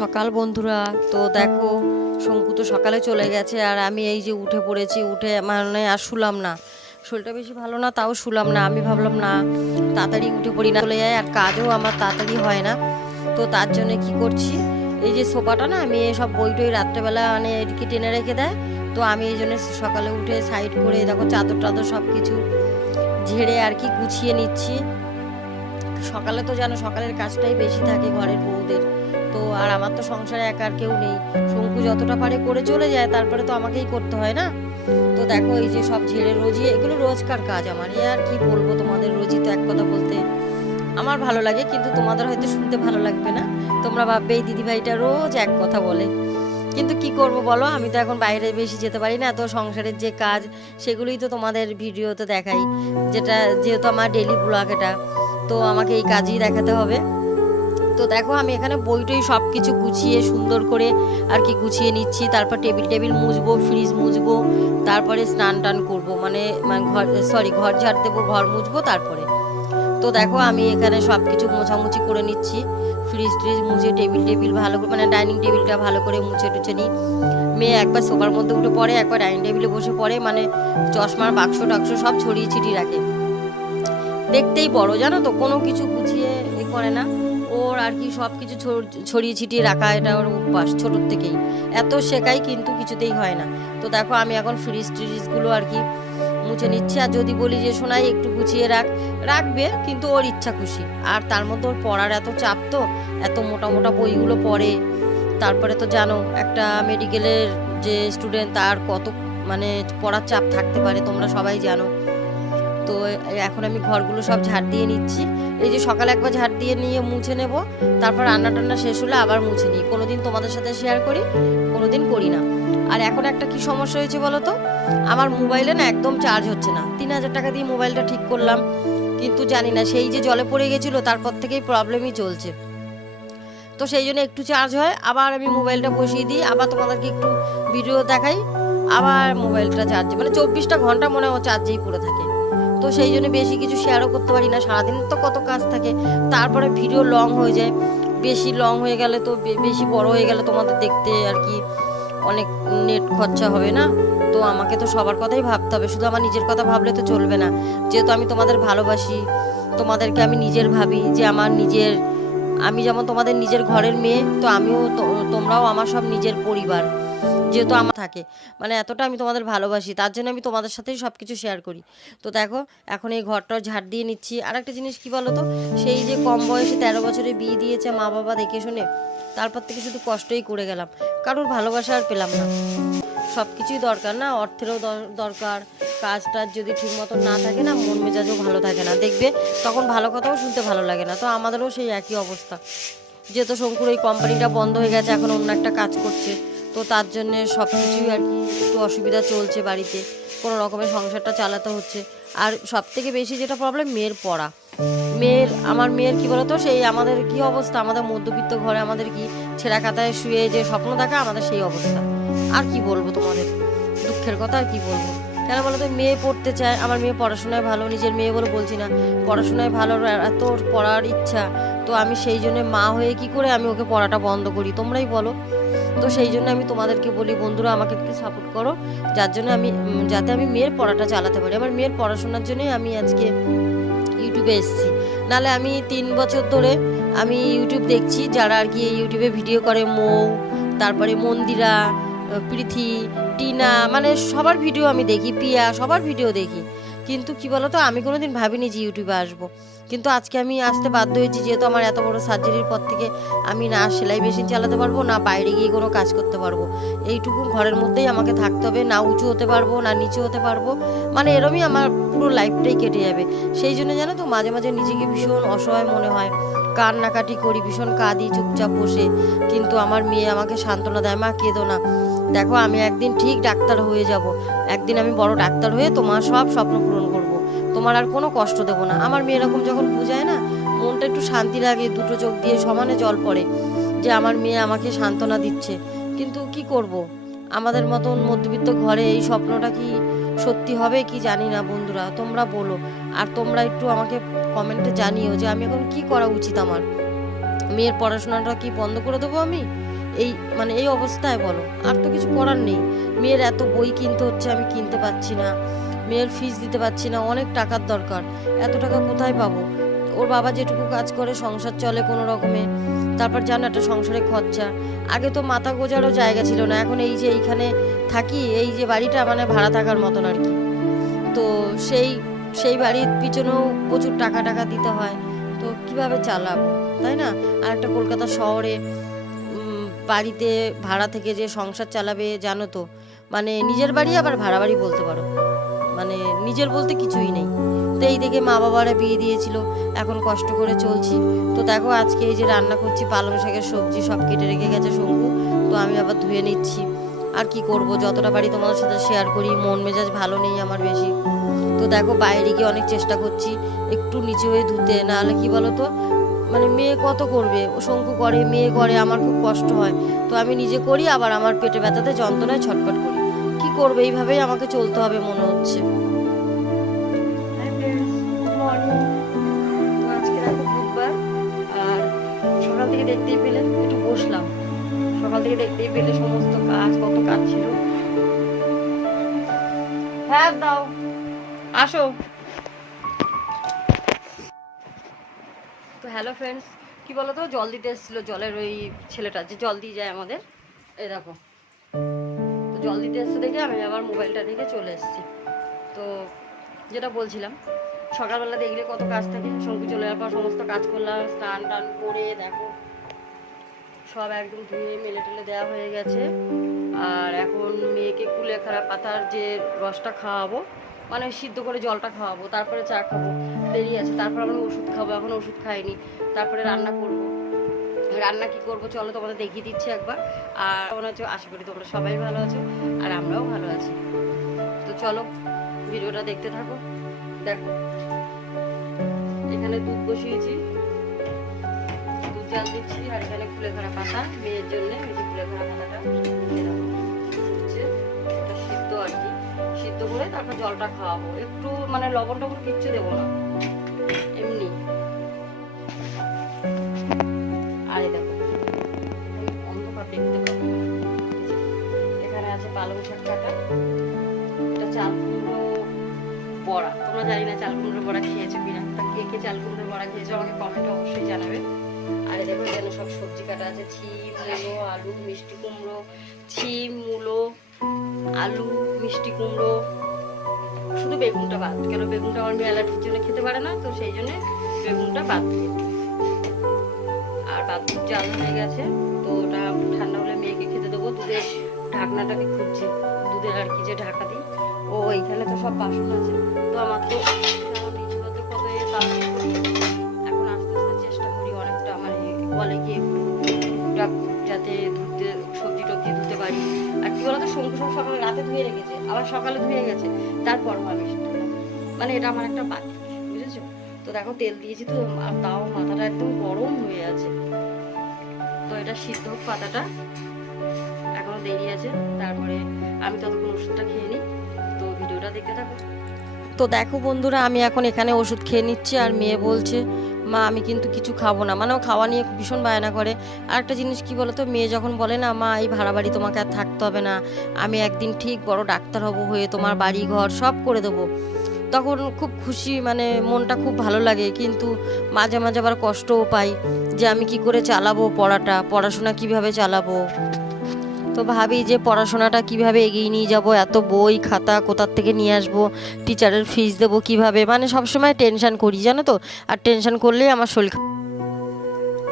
সকাল বন্ধুরা। তো দেখো, শঙ্কু তো সকালে চলে গেছে আর আমি এই যে উঠে পড়েছি। উঠে মানে আর শুলাম না, শরীরটা বেশি ভালো না, তাও শুলাম না। আমি ভাবলাম না, তাড়াতাড়ি উঠে পড়ি, না চলে যায় আর কাজও আমার তাড়াতাড়ি হয় না। তো তার জন্য কি করছি, এই যে সোফাটা না, আমি সব বই টই রাত্রেবেলা মানে এদিকে টেনে রেখে দেয়। তো আমি এই জন্য সকালে উঠে সাইড করে দেখো চাদর টাদর সব কিছু ঝেড়ে আর কি গুছিয়ে নিচ্ছি। সকালে তো জানো সকালের কাজটাই বেশি থাকে ঘরের বউদের। তো আর আমার তো সংসারে একার কেউ নেই, শঙ্কু যতটা পারে করে চলে যায়, তারপরে তো আমাকেই করতে হয় না। তো দেখো এই যে সব ঝেড়ে রোজই, এগুলো রোজকার কাজ আমার। এ আর কি বলবো তোমাদের, রোজই তো এক কথা বলতে আমার ভালো লাগে, কিন্তু তোমাদের হয়তো শুনতে ভালো লাগবে না। তোমরা ভাববে এই দিদিভাইটা রোজ এক কথা বলে। কিন্তু কি করব বলো, আমি তো এখন বাইরে বেশি যেতে পারি না। তো সংসারের যে কাজ সেগুলোই তো তোমাদের ভিডিওতে দেখাই, যেটা যেহেতু আমার ডেলি ব্লগ এটা, তো আমাকে এই কাজই দেখাতে হবে। তো দেখো আমি এখানে বই টই সব কিছু গুছিয়ে সুন্দর করে আর কি গুছিয়ে নিচ্ছি। তারপর টেবিল টেবিল মুছবো, ফ্রিজ মুছবো, তারপরে স্নান টান করবো, মানে ঘর ঝাড় দেবো, ঘর মুছবো তারপরে। তো দেখো আমি এখানে সব কিছু মোছামুছি করে নিচ্ছি, ফ্রিজ ট্রিজ মুছে টেবিল টেবিল ভালো করে, মানে ডাইনিং টেবিলটা ভালো করে মুছে টুছে নিই। মেয়ে একবার সোফার মধ্যে উঠে পড়ে, একবার ডাইনিং টেবিলে বসে পড়ে, মানে চশমার বাক্স টাক্স সব ছড়িয়ে ছিটিয়ে রাখে। দেখতেই বড় জানো তো, কোনো কিছু গুছিয়ে এ করে না। ওর আর কি সব কিছু ছড়িয়ে ছিটিয়ে রাখা এটা ওর অভ্যাস ছোটোর থেকেই। এত শেখাই কিন্তু কিছুতেই হয় না। তো দেখো আমি এখন ফ্রিজ ট্রিজগুলো আর কি মুছে নিচ্ছি। আর যদি বলি যে শোনাই একটু গুছিয়ে রাখবে, কিন্তু ওর ইচ্ছা খুশি। আর তার মধ্যে ওর পড়ার এত চাপ, তো এত মোটা মোটা বইগুলো পড়ে। তারপরে তো জানো একটা মেডিকেলের যে স্টুডেন্ট, তার কত মানে পড়ার চাপ থাকতে পারে, তোমরা সবাই জানো। তো এখন আমি ঘরগুলো সব ঝাড় দিয়ে নিচ্ছি। এই যে সকালে একবার ঝাড় দিয়ে নিয়ে মুছে নেব, তারপর রান্না টান্না শেষ হলে আবার মুছে নিই। কোনোদিন তোমাদের সাথে শেয়ার করি, কোনোদিন করি না। আর এখন একটা কি সমস্যা হয়েছে বলো তো, আমার মোবাইলে না একদম চার্জ হচ্ছে না। 3,000 টাকা দিয়ে মোবাইলটা ঠিক করলাম, কিন্তু জানি না সেই যে জলে পড়ে গেছিলো তারপর থেকেই প্রবলেমই চলছে। তো সেই জন্য একটু চার্জ হয়, আবার আমি মোবাইলটা বসিয়ে দিই, আবার তোমাদেরকে একটু ভিডিও দেখাই, আবার মোবাইলটা চার্জে, মানে 24টা ঘন্টা মনে হয় চার্জেই পড়ে থাকে। তো সেই জন্য বেশি কিছু শেয়ারও করতে পারি না, সারাদিন তো কত কাজ থাকে। তারপরে ভিডিও লং হয়ে যায়, বেশি লং হয়ে গেলে তো বেশি বড় হয়ে গেলে তোমাদের দেখতে আর কি অনেক নেট খরচা হবে না। তো আমাকে তো সবার কথাই ভাবতে হবে, শুধু আমার নিজের কথা ভাবলে তো চলবে না। যেহেতু আমি তোমাদের ভালোবাসি, তোমাদেরকে আমি নিজের ভাবি, যে আমার নিজের, আমি যেমন তোমাদের নিজের ঘরের মেয়ে, তো আমিও তোমরাও আমার সব নিজের পরিবার, যেহেতু আমার থাকে, মানে এতটা আমি তোমাদের ভালোবাসি, তার জন্য আমি তোমাদের সাথেই সব কিছু শেয়ার করি। তো দেখো এখন এই ঘরটাও ঝাড় দিয়ে নিচ্ছি। আর একটা জিনিস কি বলো তো, সেই যে কম বয়সে 13 বছরে বিয়ে দিয়েছে মা বাবা দেখে শুনে, তারপর থেকে শুধু কষ্টই করে গেলাম, কারোর ভালোবাসা আর পেলাম না। সব কিছুই দরকার না, অর্থেরও দরকার। কাজটা যদি ঠিক মতো না থাকে না, মন মেজাজও ভালো থাকে না, দেখবে তখন ভালো কথাও শুনতে ভালো লাগে না। তো আমাদেরও সেই একই অবস্থা। যেহেতু শঙ্কুর ওই কোম্পানিটা বন্ধ হয়ে গেছে, এখন অন্য একটা কাজ করছে, তো তার জন্যে সব কিছুই আর কি একটু অসুবিধা চলছে বাড়িতে, কোনো রকমের সংসারটা চালাতে হচ্ছে। আর সব থেকে বেশি যেটা প্রবলেম, মেয়ের পড়া। আমার মেয়ের কি বলতো, সেই আমাদের কি অবস্থা, আমাদের মধ্যবিত্ত ঘরে আমাদের কি ছেঁড়া কাতায় শুয়ে যে স্বপ্ন দেখা, আমাদের সেই অবস্থা। আর কি বলবো তোমাদের, দুঃখের কথা আর কি বলবো। কেন বলো তো, মেয়ে পড়তে চায়, আমার মেয়ে পড়াশোনায় ভালো, নিজের মেয়ে বলে বলছি না, পড়াশোনায় ভালো, এত পড়ার ইচ্ছা। তো আমি সেই জন্য মা হয়ে কি করে আমি ওকে পড়াটা বন্ধ করি, তোমরাই বলো। তো সেই জন্য আমি তোমাদেরকে বলি, বন্ধুরা আমাকে একটু সাপোর্ট করো, যার জন্য আমি যাতে আমি মেয়ের পড়াটা চালাতে পারি। আমার মেয়ের পড়াশোনার জন্যই আমি আজকে ইউটিউবে এসেছি। নাহলে আমি 3 বছর ধরে আমি ইউটিউব দেখছি, যারা আর কি ইউটিউবে ভিডিও করে, মৌ, তারপরে মন্দিরা, প্রীতি, টিনা, মানে সবার ভিডিও আমি দেখি, পিয়া, সবার ভিডিও দেখি। কিন্তু কি বলতো, আমি কোনোদিন ভাবিনি যে ইউটিউবে আসবো। কিন্তু আজকে আমি আসতে বাধ্য হয়েছি, যেহেতু আমার এত বড় সার্জারির পর থেকে আমি না সেলাই মেশিন চালাতে পারবো, না বাইরে গিয়ে কোনো কাজ করতে পারবো। এইটুকু ঘরের মধ্যেই আমাকে থাকতে হবে, না উঁচু হতে পারবো না নিচু হতে পারবো, মানে এরমই আমার পুরো লাইফটাই কেটে যাবে। সেই জন্য জানো তো, মাঝে মাঝে নিজেকে ভীষণ অসহায় মনে হয়, কান্নাকাটি করি, ভীষণ কাঁদি চুপচাপ বসে। কিন্তু আমার মেয়ে আমাকে সান্ত্বনা দেয়, মা কেঁদো না, দেখো আমি একদিন ঠিক ডাক্তার হয়ে যাব, একদিন আমি বড় ডাক্তার হয়ে তোমার সব স্বপ্ন পূরণ করব, তোমার আর কোনো কষ্ট দেবো না। আমার মেয়ে এরকম যখন বুঝায় না, মনটা একটু শান্তি লাগে, দুটো চোখ দিয়ে সমানে জল পড়ে, যে আমার মেয়ে আমাকে সান্ত্বনা দিচ্ছে। কিন্তু কি করব, আমাদের মতন মধ্যবিত্ত ঘরে এই স্বপ্নটা কি সত্যি হবে কি জানি না। বন্ধুরা তোমরা বলো, আর তোমরা একটু আমাকে কমেন্টে জানিও যে আমি এখন কি করা উচিত আমার। মেয়ের পড়াশোনাটা কি বন্ধ করে দেবো আমি? এই মানে এই অবস্থায় বলো, আর তো কিছু করার নেই। মেয়ের এত বই কিনতে হচ্ছে, আমি কিনতে পারছি না, মেয়ের ফিস দিতে পারছি না, অনেক টাকার দরকার। এত টাকা কোথায় পাবো? ওর বাবা যেটুকু কাজ করে সংসার চলে কোনো রকমে। তারপর জানো একটা সংসারে খরচা। আগে তো মাথা গোজারও জায়গা ছিল না, এখন এই যে এইখানে থাকি, এই যে বাড়িটা মানে ভাড়া থাকার মতন আর কি। তো সেই সেই বাড়ির পিছনেও প্রচুর টাকা টাকা দিতে হয়, তো কিভাবে চালাবো, তাই না? আর একটা কলকাতা শহরে বাড়িতে ভাড়া থেকে যে সংসার চালাবে, জানো তো, মানে নিজের বাড়ি আবার ভাড়া বাড়ি বলতে পারো, মানে নিজের বলতে কিছুই নেই। তো এই দেখে মা বাবারা বিয়ে দিয়েছিল, এখন কষ্ট করে চলছি। তো দেখো আজকে এই যে রান্না করছি, পালং শাকের সবজি সব কেটে রেখে গেছে শঙ্কু, তো আমি আবার ধুয়ে নিচ্ছি। আর কি করব, যতটা বাড়ি তোমাদের সাথে শেয়ার করি, মন মেজাজ ভালো নেই আমার বেশি। তো দেখো বাইরে গিয়ে অনেক চেষ্টা করছি একটু নিচে হয়ে ধুতে, নাহলে কি বলো তো, মানে মেয়ে কত করবে, ও শঙ্কু করে, মেয়ে করে, আমার খুব কষ্ট হয়। তো আমি নিজে করি, আবার আমার পেটে ব্যথাতে যন্ত্রণায় ছটফট করি। কি করবে, এইভাবেই আমাকে চলতে হবে মনে হচ্ছে। আজকে দেখো বুধবার, আর সকাল থেকে দেখতেই পেলে একটু বসলাম, সকাল থেকে দেখতেই পেলে সমস্ত কাজ, কত কাজ ছিল। হ্যাঁ দাও, আসো। তো হ্যালো ফ্রেন্ডস, কি বলো তো, জল দিতে এসেছিলো, জলের ওই ছেলেটা যে জল দিয়ে যায় আমাদের, এই দেখো। তো জল দিতে এসছে দেখে আমি আবার মোবাইলটা দেখে চলে এসেছি। তো যেটা বলছিলাম, সকালবেলা দেখলে কত কাজ থাকে, শঙ্কু চলে যাওয়ার পর সমস্ত কাজ করলাম, স্নান টান করে দেখো সব একদম ধুয়ে মেলে টেলে দেওয়া হয়ে গেছে। আর এখন মেয়েকে কুলেখাড়া পাতার যে রসটা খাওয়াবো, মানে সিদ্ধ করে জলটা খাওয়াবো, তারপরে চা খাবো, দেরি আছে। তারপর আমি ওষুধ খাবো, এখন ওষুধ খাইনি। তারপরে রান্না করব, রান্না কি করব চলো তোমাদের দেখিয়ে দিচ্ছি একবার। আর কেমন আছো, আশা করি তোমরা সবাই ভালো আছো, আর আমরাও ভালো আছি। তো চলো ভিডিওটা দেখতে থাকো। দেখো এখানে দুধ বসিয়েছি, দুধ জাল দিচ্ছি, আর এখানে কুলেখাড়া পাতা মেয়ের জন্য, এই যে কুলেখাড়া পাতাটা ফুটছে, এটা সিদ্ধ আর কি, সিদ্ধ করে তারপর জলটা খাওয়াবো। একটু মানে লবণ টবণ কিচ্ছু দেবো না, এমনি। আর এই দেখো অন্ধকার দেখতে পাবো, এখানে আছে পালং শাক কাটা, এটা চাল কুমড়ো বড়া। তোমরা জানি না চাল কুমড়ো বড়া খেয়েছো কিনা, তা কে কে চাল কুমড়ো বড়া খেয়েছো আমাকে কমেন্টে অবশ্যই জানাবে। আর দেখো এখানে সব সবজি কাটা আছে, ছিম, মূলো, আলু, মিষ্টি কুমড়ো, ছিম, মূলো, আলু, মিষ্টি কুমড়ো, শুধু বেগুনটা বাদ, কেন বেগুনটা আমার মেয়ে অ্যালার্জির জন্য খেতে পারে না, তো সেই জন্য বেগুনটা বাদ দিয়ে। আর বাদ জাল হয়ে গেছে, তো ওটা ঠান্ডা হলে মেয়েকে খেতে দেবো। দুধের ঢাকনাটাকে খুঁজছে, দুধের আর কি যে ঢাকা দিই, ও এইখানে তো সব বাসন আছে। তো আমার তো কত এখন আস্তে আস্তে চেষ্টা করি অনেকটা, আমার বলে গিয়ে যাতে ধুতে সবজি টবজি ধুতে পারি। আর কি বলতো, শঙ্কু সব সকালে রাতে ধুয়ে রেখেছে, আবার সকালে ধুয়ে গেছে, তারপরও আমি ধুলাম, মানে এটা আমার একটা বাকি, বুঝেছো? তো দেখো তেল দিয়েছি তো, আর তাও মাথাটা একদম গরম হয়ে আছে। তো এটা সিদ্ধ হোক পাতাটা, এখনো দেরি আছে। তারপরে আমি ততক্ষণ ওষুধটা খেয়ে নিই, তো ভিডিওটা দেখতে থাকো। তো দেখো বন্ধুরা, আমি এখন এখানে ওষুধ খেয়ে নিচ্ছি, আর মেয়ে বলছে মা আমি কিন্তু কিছু খাবো না, মানে ও খাওয়া নিয়ে ভীষণ বায়না করে। আর একটা জিনিস কি বলতো, মেয়ে যখন বলে না মা এই ভাড়া বাড়ি তোমাকে আর থাকতে হবে না, আমি একদিন ঠিক বড় ডাক্তার হব, হয়ে তোমার বাড়ি ঘর সব করে দেবো, তখন খুব খুশি, মানে মনটা খুব ভালো লাগে। কিন্তু মাঝে মাঝে আবার কষ্টও পাই যে আমি কি করে চালাবো পড়াশোনা কিভাবে চালাবো। তো ভাবি যে পড়াশোনাটা কিভাবে এগিয়ে নিয়ে যাব, এত বই খাতা কোথার থেকে নিয়ে আসবো, টিচারের ফিস দেবো কিভাবে, মানে সবসময় টেনশন করি জানো তো। আর টেনশন করলেই আমার শরীর।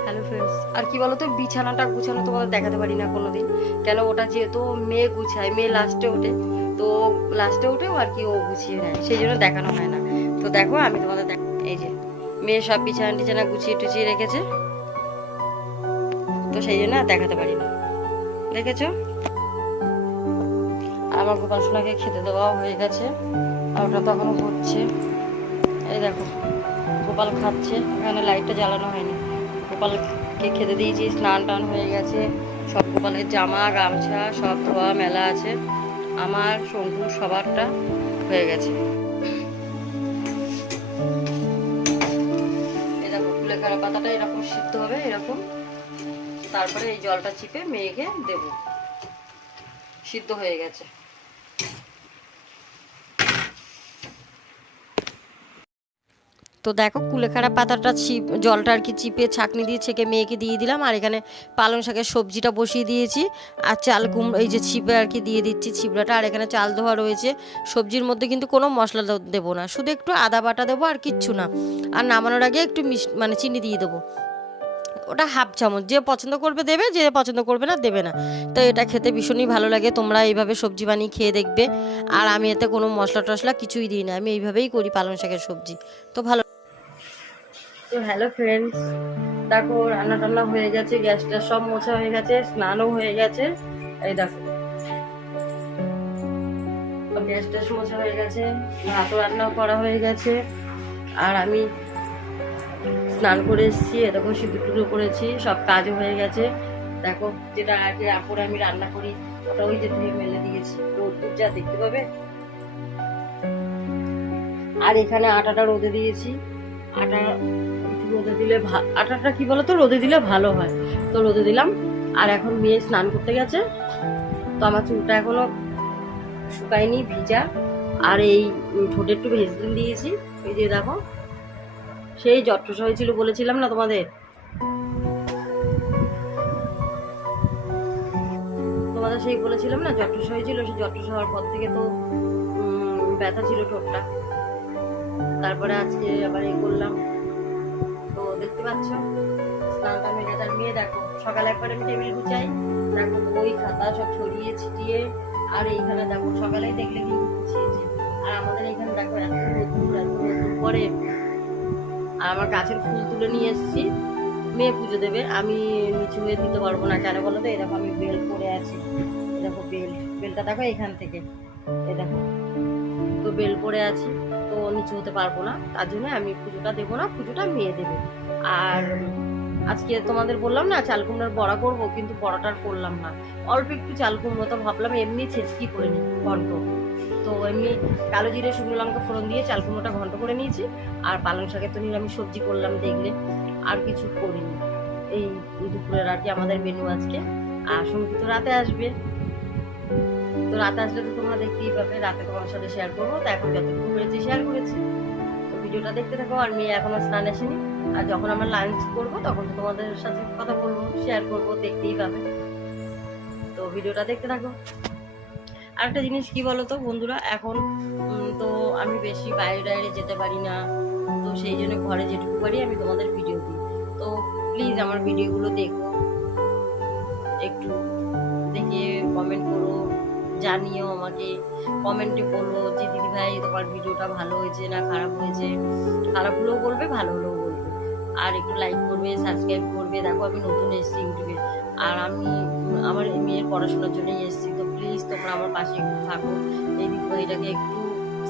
হ্যালো ফ্রেন্ডস, আর কি বলতো, বিছানাটা গুছানো তোমাদের দেখাতে পারি না কোনোদিন, কেন ওটা যেহেতু মেয়ে গুছায়, মেয়ে লাস্টে ওঠে, তো লাস্টে উঠেও আর কি ও গুছিয়ে নেয়, সেই জন্য দেখানো হয় না। তো দেখো আমি তোমাদের এই যে মেয়ে সব বিছানা টিছানা গুছিয়ে টুছিয়ে রেখেছে, তো সেই জন্য আর দেখাতে পারি না, দেখেছো? আর আমার গোপাল সোনাকে খেতে দেওয়াও হয়ে গেছে, আর ওটা তো এখনো হচ্ছে। এই দেখো গোপাল খাচ্ছে, এখানে লাইটটা জ্বালানো হয়নি। গোপালকে খেতে দিয়েছি, স্নান টান হয়ে গেছে, সব গোপালের জামা গামছা সব ধোয়া মেলা আছে, আমার শঙ্কুর সবারটা হয়ে গেছে। এই দেখো কুলেখাড়া পাতাটা এরকম সিদ্ধ হবে, এরকম। তারপরে এই জলটা চিপে মেয়েকে দেব। সিদ্ধ হয়ে গেছে। তো দেখো কুলেখাড়া পাতাটা জলটা আর কি চিপে ছাঁকনি দিয়ে ছেঁকে মেয়েকে দিয়ে দিলাম। আর এখানে পালং শাকের সবজিটা বসিয়ে দিয়েছি। আর চাল এই যে ছিপে আর কি দিয়ে দিচ্ছি ছিপড়াটা। আর এখানে চাল ধোয়া রয়েছে। সবজির মধ্যে কিন্তু কোনো মশলা দেবো না, শুধু একটু আদা বাটা দেবো আর কিচ্ছু না। আর নামানোর আগে একটু মানে চিনি দিয়ে দেবো, ওটা হাফ চামচ। যে পছন্দ করবে দেবে, যে পছন্দ করবে না দেবে না। তো এটা খেতে ভীষণই ভালো লাগে। তোমরা এইভাবে সবজি বানিয়ে খেয়ে দেখবে। আর আমি এতে কোনো মশলা টশলা কিছুই দিই না, আমি এইভাবেই করি পালং শাকের সবজি। তো ভালো। তো হ্যালো ফ্রেন্ডস, দেখো রান্না টান্না হয়ে গেছে, গ্যাসটা সব মোছা হয়ে গেছে, স্নানও হয়ে গেছে। এই দেখো গ্যাস ট্যাস মোছা হয়ে গেছে, ভাতও রান্নাও করা হয়ে গেছে। আর আমি স্নান করে এসেছি, এরকম সিঁদুর টুকরো করেছি, সব কাজও হয়ে গেছে। দেখো যেটা আগে আপুরে আমি রান্না করি ওটা ওই যে ধুয়ে মেলে দিয়েছি, রোদ্দুর যা দেখতে পাবে। আর এখানে আটাটা রোদে দিয়েছি। আটা রোদে দিলে আটাটা কি বলতো রোদে দিলে ভালো হয়, তো রোদে দিলাম। আর এখন মেয়ে স্নান করতে গেছে, তো আমার চুলটা এখনো শুকায়নি, ভিজা। আর এই ঠোঁটে একটু ভেজলিন দিয়েছি, এই যে দেখো সেই জট্টস হয়েছিল বলেছিলাম না তোমাদের, সেই বলেছিলাম না জট্টস হয়েছিল। সেই জট্টস হওয়ার পর থেকে তো ব্যথা ছিল ঠোঁটটা। তারপরে আজকে আবার এই করলাম। তো দেখতে পাচ্ছ স্নানটা হয়ে গেছে। আর মেয়ে দেখো সকালে একবার আমি টেবিল গুছাই, দেখো বই খাতা সব ছড়িয়ে ছিটিয়ে। আর এইখানে দেখো সকালেই দেখলে কিন্তু গুছিয়েছে। আর আমাদের এখানে দেখো এত রোদ্দুর পরে। আর আমার গাছের ফুল তুলে নিয়ে এসেছি, মেয়ে পুজো দেবে, আমি নিচু হয়ে দিতে পারবো না। কেন বলো তো, এই দেখো আমি বেল পরে আছি, দেখো বেলটা দেখো এখান থেকে, এই দেখো তো বেল পরে আছি, তো নিচু হতে পারবো না। তার জন্য আমি পুজোটা দেবো না, পুজোটা মেয়ে দেবে। আর আজকে তোমাদের বললাম না চাল কুমড়োর বড়া করবো, কিন্তু বড়াটার করলাম না। অল্প একটু চাল কুমড়ো, তো ভাবলাম এমনি ছেঁচকি করে নিই ঘন্ট। তো এমনি কালো জিরে শুকনো লঙ্কা ফোড়ন দিয়ে চাল কুমড়োটা ঘন্ট করে নিয়েছি। আর পালং শাকের তো নিরামিষ সবজি করলাম দেখলে, আর কিছু করিনি। এই দুপুরের আর কি আমাদের মেনু আজকে। আর সঙ্গীত রাতে আসবে, তো রাতে আসলে তো তোমরা দেখতেই পাবে, রাতে তোমার সাথে শেয়ার করবো। তো এখন যতটুকু হয়েছে শেয়ার করেছি, তো ভিডিওটা দেখতে থাকো। আর মেয়ে এখনো স্নান আসেনি, আর যখন আমরা লাঞ্চ করবো তখন তো তোমাদের সাথে কথা বলবো, শেয়ার করবো, দেখতেই পাবে। তো ভিডিওটা দেখতে থাকো। আর একটা জিনিস কি বলতো বন্ধুরা, এখন তো আমি বেশি বাইরে যেতে পারি না, তো সেই জন্য ঘরে যেটুকু পারি আমি তোমাদের ভিডিও দিই। তো প্লিজ আমার ভিডিওগুলো দেখো, একটু দেখে কমেন্ট করো, জানিও আমাকে, কমেন্টে বলো যে দিদি ভাই তোমার ভিডিওটা ভালো হয়েছে না খারাপ হয়েছে। খারাপ হলেও বলবে, ভালো হলেও বলবে। আর একটু লাইক করবে, সাবস্ক্রাইব করবে। দেখো আমি নতুন এসেছি ইউটিউবে, আর আমি আমার মেয়ের পড়াশোনার জন্যই এসেছি। তো প্লিজ তোমরা আমার পাশে একটু থাকো, এই দিদি ভাইটাকে একটু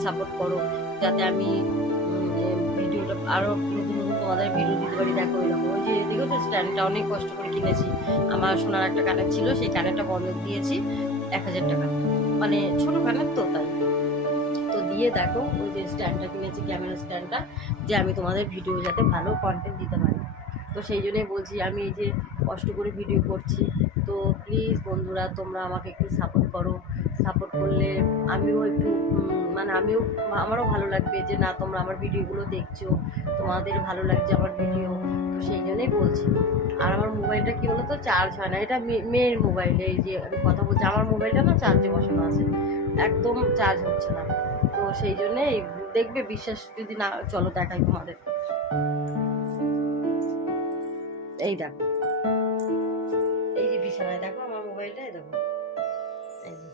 সাপোর্ট করো, যাতে আমি ভিডিওটা আরও নতুন নতুন তোমাদের ভিডিও দিতে পারি। দেখো এরকম ওই যে দেখো তো স্ট্যান্ডটা অনেক কষ্ট করে কিনেছি। আমার সোনার একটা কানের ছিল, সেই কানেরটা বন্ধক দিয়েছি 1000 টাকা, মানে ছোটো কানের তো, তাই তো দিয়ে দেখো ওই যে স্ট্যান্ডটা কিনেছি, ক্যামেরা স্ট্যান্ডটা, যে আমি তোমাদের ভিডিও যাতে ভালো কন্টেন্ট দিতে পারি। তো সেই জন্যই বলছি, আমি এই যে কষ্ট করে ভিডিও করছি। তো প্লিজ বন্ধুরা তোমরা আমাকে একটু সাপোর্ট করো। সাপোর্ট করলে আমিও একটু মানে আমারও ভালো লাগবে যে না তোমরা আমার ভিডিওগুলো দেখছো, তোমাদের ভালো লাগছে আমার ভিডিও। তো সেই জন্যই বলছি। আর আমার মোবাইলটা কী বলো তো, চার্জ হয় না। এটা মেয়ের মোবাইল, এই যে আমি কথা বলছি, আমার মোবাইলটা না চার্জে বসানো আছে, একদম চার্জ হচ্ছে না। তো সেই জন্যেই দেখবে, বিশ্বাস যদি না, চলো দেখাই তোমাদের। এই দেখো, এই যে বিছানায় দেখো আমার মোবাইলটা, এই দেখো, এই যে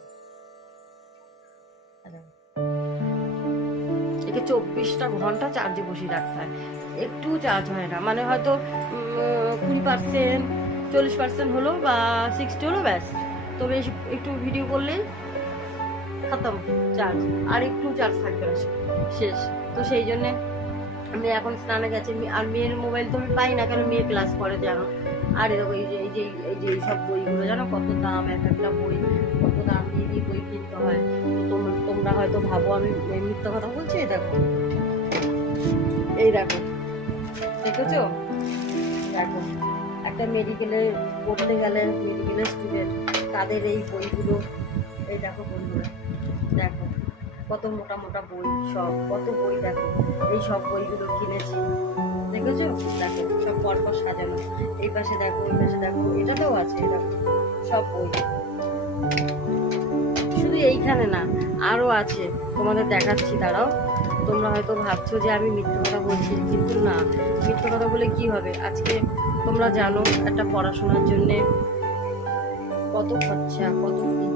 একে 24টা ঘন্টা চার্জে বসিয়ে রাখতে হয়, একটু চার্জ হয় না। মানে হয়তো 20%, 40% হলো বা 60 হলো, ব্যাস। তবে একটু ভিডিও করলে খতম চার্জ, আর একটু চার্জ থাকবে না, শেষ। তো সেই জন্যে আমি এখন স্নানে গেছি। আর মেয়ের মোবাইল তো আমি পাই না, কেন মেয়ে ক্লাস করে জানো। আর দেখো এই সব বইগুলো জানো কত দাম, এক একটা বই কত দাম দিয়ে বই কিনতে হয়। তো তোমরা হয়তো ভাবো আমি মিথ্যা কথা বলছি। এই দেখো, এই দেখো, দেখেছো দেখো একটা মেডিকেলে পড়তে গেলে মেডিকেলের স্টুডেন্ট তাদের এই বইগুলো, এই দেখো বন্ধুরা, দেখো কত মোটা মোটা বই, সব কত বই দেখো, এই সব বইগুলো কিনেছি, দেখেছো? দেখো সব পরপর সাজানো, এই পাশে দেখো, এই পাশে দেখো, এটাতেও আছে, দেখো সব বই। শুধু এইখানে না, আরও আছে, তোমাদের দেখাচ্ছি, দাঁড়াও। তোমরা হয়তো ভাবছো যে আমি মিথ্যে কথা বলছি, কিন্তু না, মিথ্যে কথা বলে কি হবে? আজকে তোমরা জানো একটা পড়াশোনার জন্যে কত খরচা, কত কি।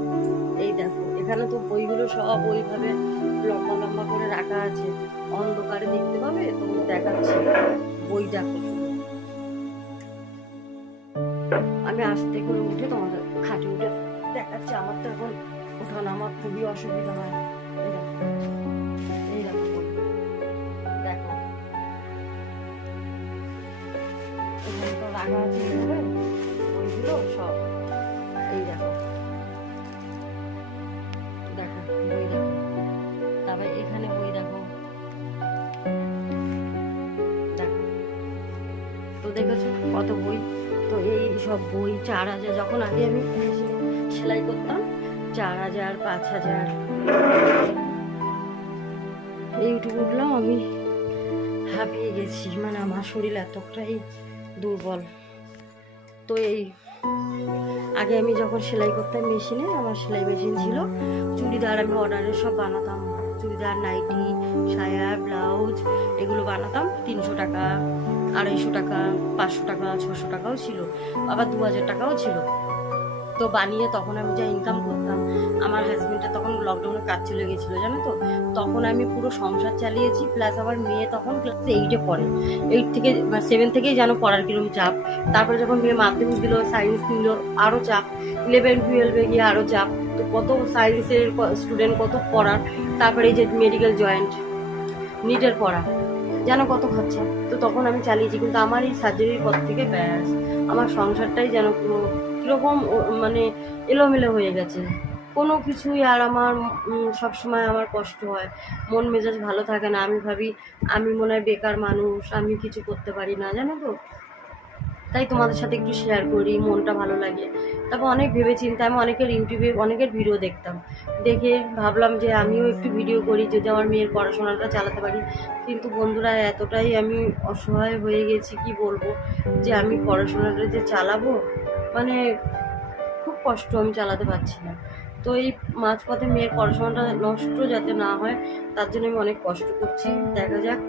এই দেখো এখানে তো বইগুলো সব ওইভাবে লম্বা লম্বা করে রাখা আছে, অন্ধকারে দেখতে পাবে, তোমরা দেখাচ্ছি বই দেখো। আমি আস্তে করে উঠে তোমাদের খাটে উঠে দেখাচ্ছি, আমার তো এখন ওঠানো আমার খুবই অসুবিধা হয়। এই দেখো বই, দেখো এখানে তো রাখা আছে এইভাবে বইগুলো সব। এই দেখো, দেখো বই দেখো, তারপরে এখানে বই দেখো, দেখো তো দেখেছো কত বই। তো এই সব বই 4,000, যখন আগে আমি সেলাই করতাম 4,000, 5,000, এইটুকু উঠলাম আমি হাঁপিয়ে গেছি, মানে আমার শরীর এতটাই দুর্বল। তো এই আগে আমি যখন সেলাই করতাম মেশিনে, আমার সেলাই মেশিন ছিল, চুড়িদার আমি অর্ডারে সব বানাতাম, চুড়িদার, নাইটি, সায়া, ব্লাউজ এগুলো বানাতাম। 300 টাকা, 250 টাকা, 500 টাকা, 600 টাকাও ছিল, আবার 2000 টাকাও ছিল। তো বানিয়ে তখন আমি যা ইনকাম করতাম, আমার হাজবেন্ডের তখন লকডাউনে কাজ চলে গেছিলো জানো তো, তখন আমি পুরো সংসার চালিয়েছি। প্লাস আমার মেয়ে তখন ক্লাস 8-এ পড়ে, 8 থেকে 7 থেকেই যেন পড়ার কিরকম চাপ। তারপরে যখন মেয়ে মাধ্যমিক দিল, সায়েন্স নিল, আরও চাপ। 11, 12-এ গিয়ে আরও চাপ। তো কত সায়েন্সের স্টুডেন্ট, কত পড়ার। তারপরে এই যে মেডিকেল জয়েন্ট, নিটের পড়া, যেন কত খরচা। তো তখন আমি চালিয়েছি, কিন্তু আমার এই সার্জারির পর থেকে ব্যাস আমার সংসারটাই যেন পুরো কীরকম মানে এলোমেলো হয়ে গেছে, কোনো কিছুই। আর আমার সবসময় আমার কষ্ট হয়, মন মেজাজ ভালো থাকে না। আমি ভাবি আমি মনে হয় বেকার মানুষ, আমি কিছু করতে পারি না, জানো তো। তাই তোমাদের সাথে একটু শেয়ার করি, মনটা ভালো লাগে। তারপর অনেক ভেবে চিন্তে আমি অনেকের ইউটিউবে অনেকের ভিডিও দেখতাম, দেখে ভাবলাম যে আমিও একটু ভিডিও করি, যদি আমার মেয়ের পড়াশোনাটা চালাতে পারি। কিন্তু বন্ধুরা এতটাই আমি অসহায় হয়ে গেছি, কি বলবো, যে আমি পড়াশোনাটা যে চালাবো, মানে খুব কষ্ট, আমি চালাতে পারছি না। তো এই মাঝপথে মেয়ের পড়াশোনাটা নষ্ট যাতে না হয়, তার জন্য আমি অনেক কষ্ট করছি। দেখা যাক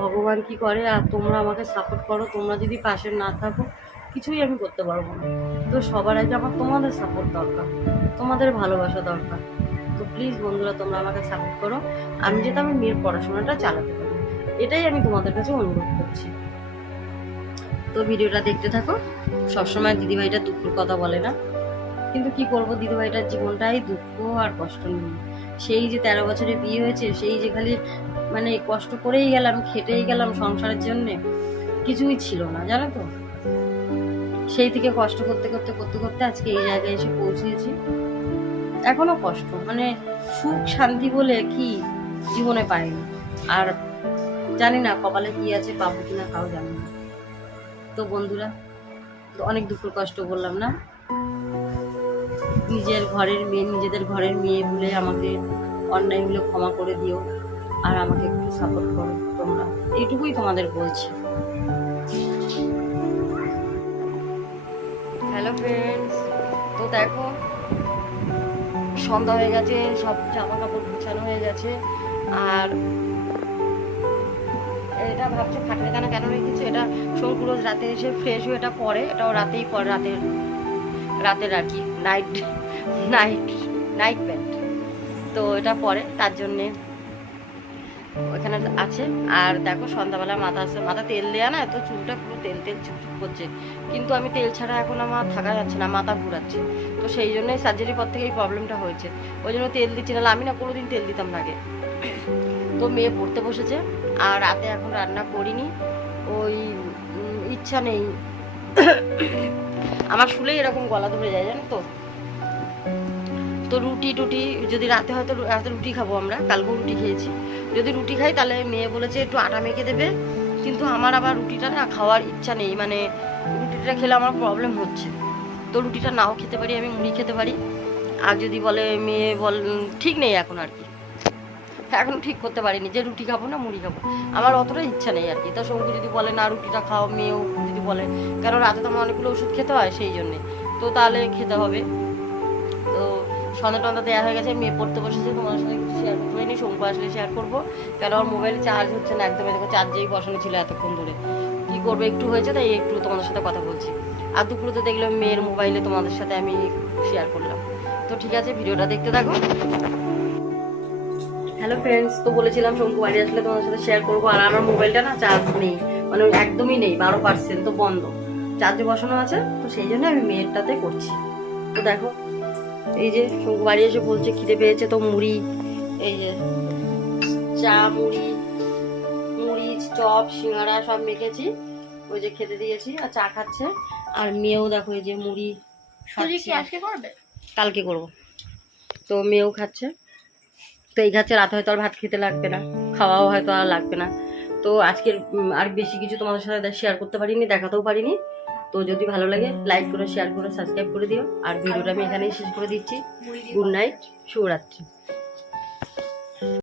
ভগবান কি করে। আর তোমরা আমাকে সাপোর্ট করো, তোমরা যদি পাশে না থাকো কিছুই আমি করতে পারবো না। তো সবার আগে আমার তোমাদের সাপোর্ট দরকার, তোমাদের ভালোবাসা দরকার। তো প্লিজ বন্ধুরা তোমরা আমাকে সাপোর্ট করো, আমি যাতে আমার মেয়ের পড়াশোনাটা চালাতে পারি, এটাই আমি তোমাদের কাছে অনুরোধ করছি। তো ভিডিওটা দেখতে থাকো। সবসময় দিদিভাইটা দুঃখের কথা বলে না, কিন্তু কি করবো, দিদিভাইটার জীবনটাই দুঃখ আর কষ্ট নিয়ে। সেই যে 13 বছরে বিয়ে হয়েছে, সেই যে খালি মানে কষ্ট করেই গেলাম, খেটেই গেলাম সংসারের জন্যে, কিছুই ছিল না জানো তো। সেই থেকে কষ্ট করতে করতে করতে করতে আজকে এই জায়গায় এসে পৌঁছেছি। এখনো কষ্ট, মানে সুখ শান্তি বলে কি জীবনে পাইনি। আর জানি না কপালে কি আছে, পাবো কিনা তাও জানি না। তো বন্ধুরা অনেক দুঃখের কষ্ট বললাম না, নিজেদের ঘরের মেয়ে বলে আমাকে অন্যায়গুলো ক্ষমা করে দিও, আর আমাকে একটু সাপোর্ট করো তোমরা, এইটুকুই তোমাদের বলছি। হ্যালো ফ্রেন্ডস, তো দেখো সন্ধ্যা হয়ে গেছে, সব জামা কাপড় গুছানো হয়ে গেছে। আর এটা ভাবছি খাটের কানা কেন রেখেছি, এটা শঙ্কু রোজ রাতে এসে ফ্রেশ হয়ে এটা পরে, এটাও রাতেই পরে, রাতের আর কি নাইট প্যান্ট। তো এটা পরে, তার জন্যে ওখানে আছে। আর দেখো সন্ধ্যাবেলা মাথা তেল দেওয়া না, তো চুলটা পুরো তেল চুপচুপ করছে, কিন্তু আমি তেল ছাড়া এখন আমার থাকা যাচ্ছে না, মাথা ঘুরাচ্ছে। তো সেই জন্যই সার্জারির পর থেকে এই প্রবলেমটা হয়েছে, ওই জন্য তেল দিচ্ছি, না আমি না কোনোদিন তেল দিতাম না আগে। তো মেয়ে পড়তে বসেছে, আর রাতে এখন রান্না করিনি, ওই ইচ্ছা নেই আমার, শুলেই এরকম গলা ধরে যায় জানো তো। তো রুটি যদি রাতে হয়তো রুটি খাবো, আমরা কালকেও রুটি খেয়েছি, যদি রুটি খাই তাহলে মেয়ে বলেছে একটু আটা মেখে দেবে, কিন্তু আমার আবার রুটিটা না খাওয়ার ইচ্ছা নেই, মানে রুটিটা খেলে আমার প্রবলেম হচ্ছে। তো রুটিটা নাও খেতে পারি, আমি মুড়ি খেতে পারি। আর যদি বলে মেয়ে ঠিক নেই এখন আর কি, এখন ঠিক করতে পারিনি যে রুটি খাবো না মুড়ি খাবো, আমার অতটা ইচ্ছা নেই আর কি। তা শঙ্কু যদি বলে না রুটিটা খাও, মেয়েও যদি বলে, কারণ রাতে তো আমার অনেকগুলো ওষুধ খেতে হয় সেই জন্যে, তো তাহলে খেতে হবে। তো সন্ধ্যা টন্ধা দেওয়া হয়ে গেছে, মেয়ে পড়তে বসেছে, তোমার সাথে কিছু শেয়ার করতে পারিনি, শঙ্কু আসলে শেয়ার করবো। কেন আমার মোবাইলে চার্জ হচ্ছে না একদম, দেখো চার্জেই বসানো ছিল এতক্ষণ ধরে, কী করবো একটু হয়েছে তাই একটু তোমাদের সাথে কথা বলছি। আর দুপুরে তো দেখলাম মেয়ের মোবাইলে তোমাদের সাথে আমি শেয়ার করলাম। তো ঠিক আছে, ভিডিওটা দেখতে থাকো। হ্যালো ফ্রেন্ডস, তো বলেছিলাম শঙ্কু বাড়ি আসলে তোমাদের সাথে শেয়ার করবো। আর আমার মোবাইলটা না চার্জ নেই, মানে একদমই নেই, 12%, তো বন্ধ, চার্জে বসানো আছে, তো সেই জন্য আমি মেয়েরটাতে করছি। তো দেখো এই যে শঙ্কু বাড়ি এসে বলছে খিদে পেয়েছে, তো মুড়ি, এই যে চা, মুড়ি, চপ, সিঙ্গাড়া সব মেখেছি, ওই যে খেতে দিয়েছি, আর চা খাচ্ছে। আর মেয়েও দেখো এই যে মুড়ি খাচ্ছে, আজকে করবে? কালকে করবো। তো মেয়েও খাচ্ছে, তো এই খাচ্ছে, রাতে হয়তো আর ভাত খেতে লাগবে না, খাওয়াও হয়তো আর লাগবে না। তো আজকের আর বেশি কিছু তোমাদের সাথে শেয়ার করতে পারিনি, দেখাতেও পারিনি। তো যদি ভালো লাগে লাইক করে, শেয়ার করে, সাবস্ক্রাইব করে দিও। আর ভিডিওটা আমি এখানেই শেষ করে দিচ্ছি। গুড নাইট, শুভরাত্রি।